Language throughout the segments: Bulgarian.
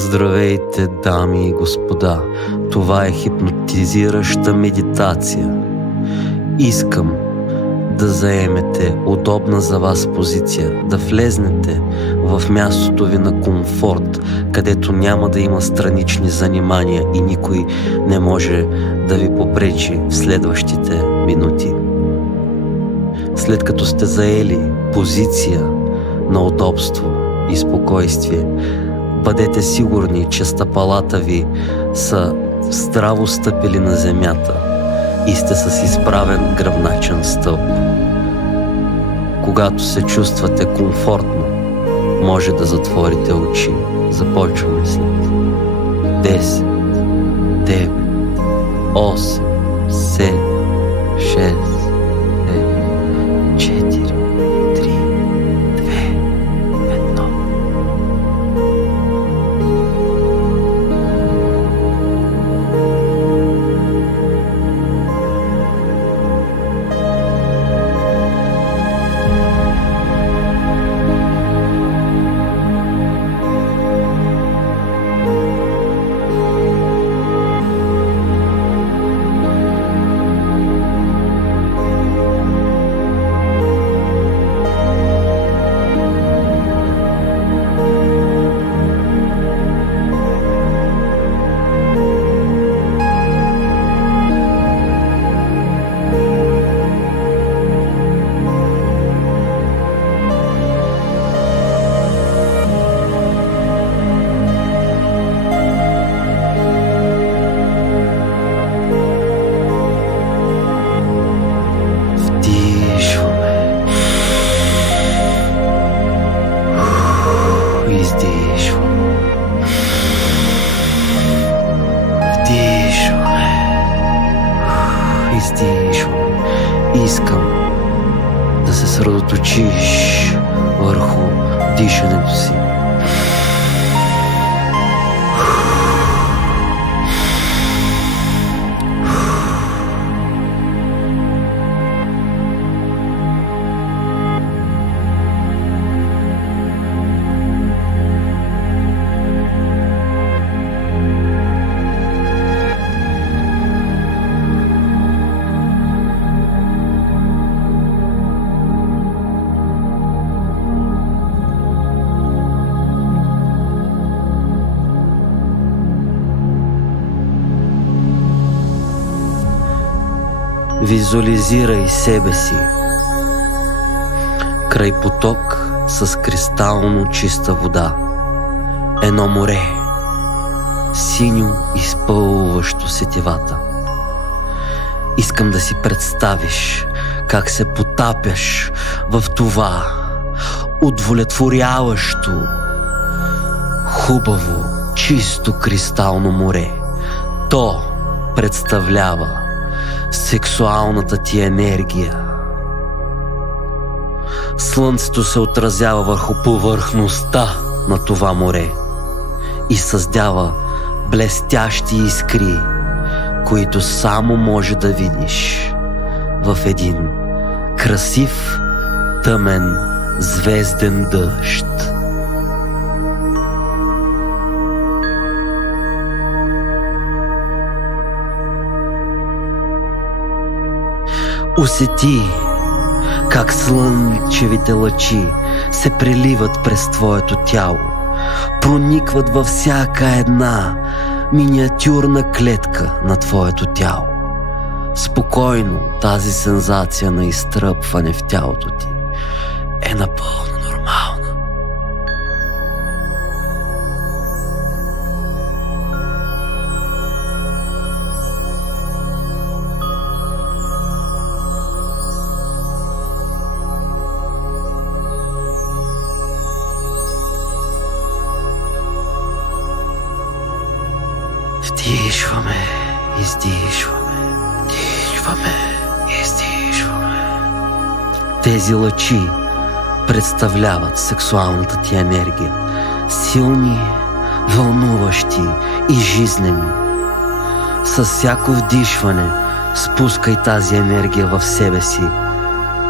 Здравейте, дами и господа! Това е хипнотизираща медитация. Искам да заемете удобна за вас позиция, да влезнете в мястото ви на комфорт, където няма да има странични занимания и никой не може да ви попречи в следващите минути. След като сте заели позиция на удобство и спокойствие, бъдете сигурни, че стъпалата ви са здраво стъпили на земята и сте с изправен гръбначен стълб. Когато се чувствате комфортно, може да затворите очи. Започваме след 10, 9, 8, 7, 6, 5, 4, 3, 2, 1. Искам да се съсредоточиш върху дишането си. Визуализирай себе си край поток с кристално чиста вода. Едно море, синьо, изпълващо сетивата. Искам да си представиш как се потапяш в това удовлетворяващо, хубаво, чисто кристално море. То представлява сексуалната ти енергия. Слънцето се отразява върху повърхността на това море и създава блестящи искри, които само може да видиш в един красив, тъмен, звезден дъжд. Усети как слънчевите лъчи се преливат през твоето тяло, проникват във всяка една миниатюрна клетка на твоето тяло. Спокойно тази сензация на изтръпване в тялото ти е напълно нормална. Вдишваме, издишваме, вдишваме, издишваме. Тези лъчи представляват сексуалната ти енергия. Силни, вълнуващи и жизнени. С всяко вдишване спускай тази енергия в себе си.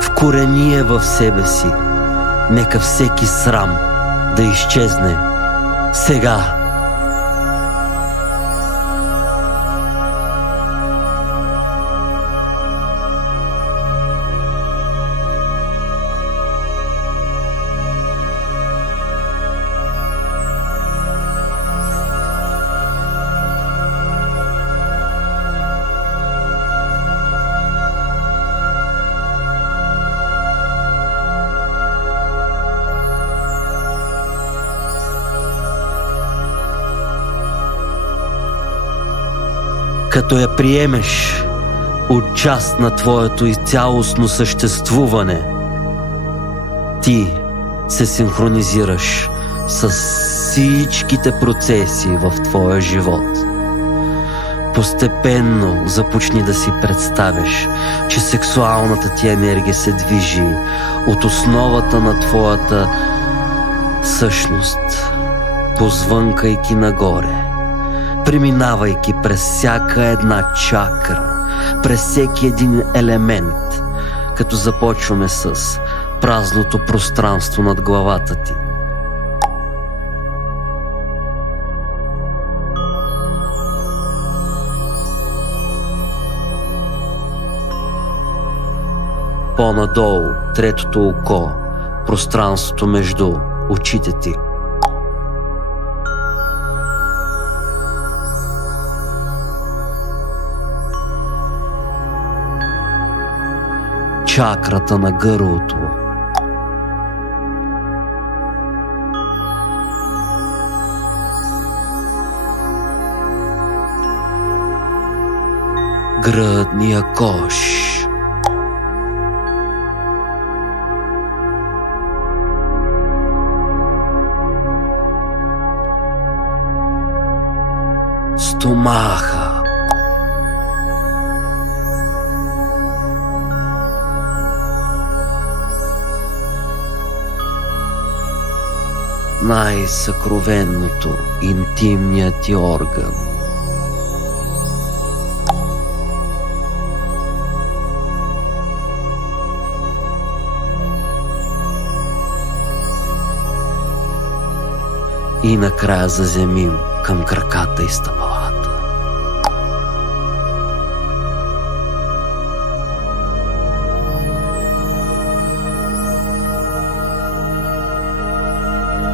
Вкорени я в себе си. Нека всеки срам да изчезне. Сега Като я приемеш от част на твоето цялостно съществуване, ти се синхронизираш с всичките процеси в твоя живот. Постепенно започни да си представяш, че сексуалната ти енергия се движи от основата на твоята същност, позвънкайки нагоре, преминавайки през всяка една чакра, през всеки един елемент, като започваме с празното пространство над главата ти. По-надолу, третото око, пространството между очите ти. Чакрата на гърлото. Гръдния кош. Стомаха. Най-съкровенното, интимният ти орган. И накрая заземим към краката и стъпалата.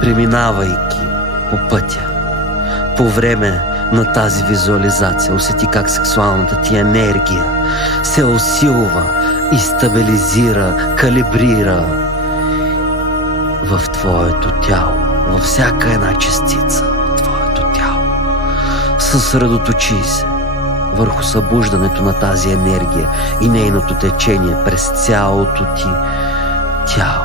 Преминавайки по пътя, по време на тази визуализация, усети как сексуалната ти енергия се усилва и стабилизира, калибрира в твоето тяло, във всяка една частица от твоето тяло. Съсредоточи се върху събуждането на тази енергия и нейното течение през цялото ти тяло.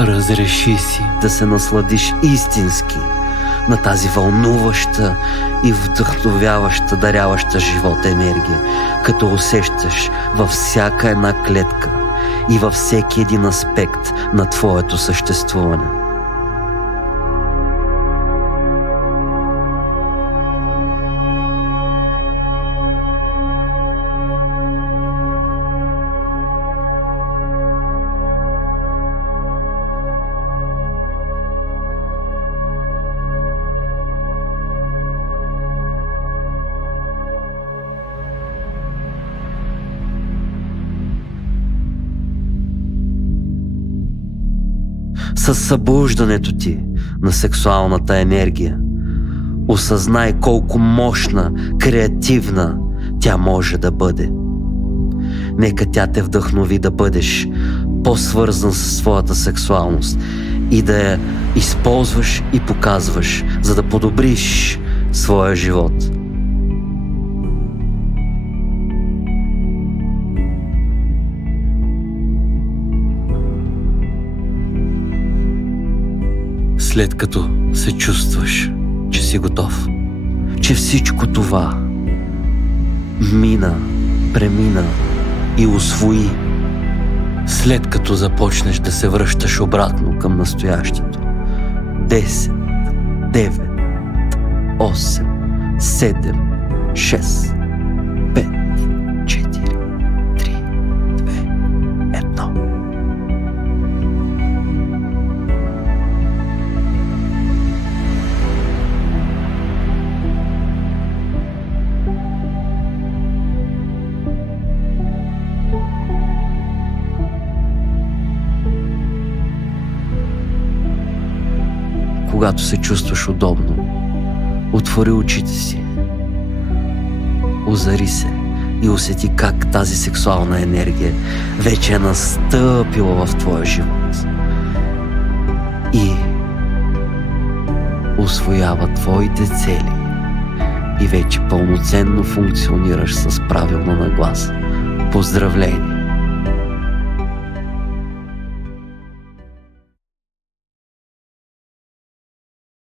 Разреши си да се насладиш истински на тази вълнуваща и вдъхновяваща, даряваща живот енергия, като усещаш във всяка една клетка и във всеки един аспект на твоето съществуване. Със събуждането ти на сексуалната енергия, осъзнай колко мощна, креативна тя може да бъде. Нека тя те вдъхнови да бъдеш по-свързан със своята сексуалност и да я използваш и показваш, за да подобриш своя живот. След като се чувстваш, че си готов, че всичко това мина, премина и усвои, след като започнеш да се връщаш обратно към настоящето. 10, 9, 8, 7, 6, 5, 4, 3, 2, 1. когато се чувстваш удобно, отвори очите си, озари се и усети как тази сексуална енергия вече е настъпила в твоя живот и усвоява твоите цели и вече пълноценно функционираш с правилна нагласа. Поздравления!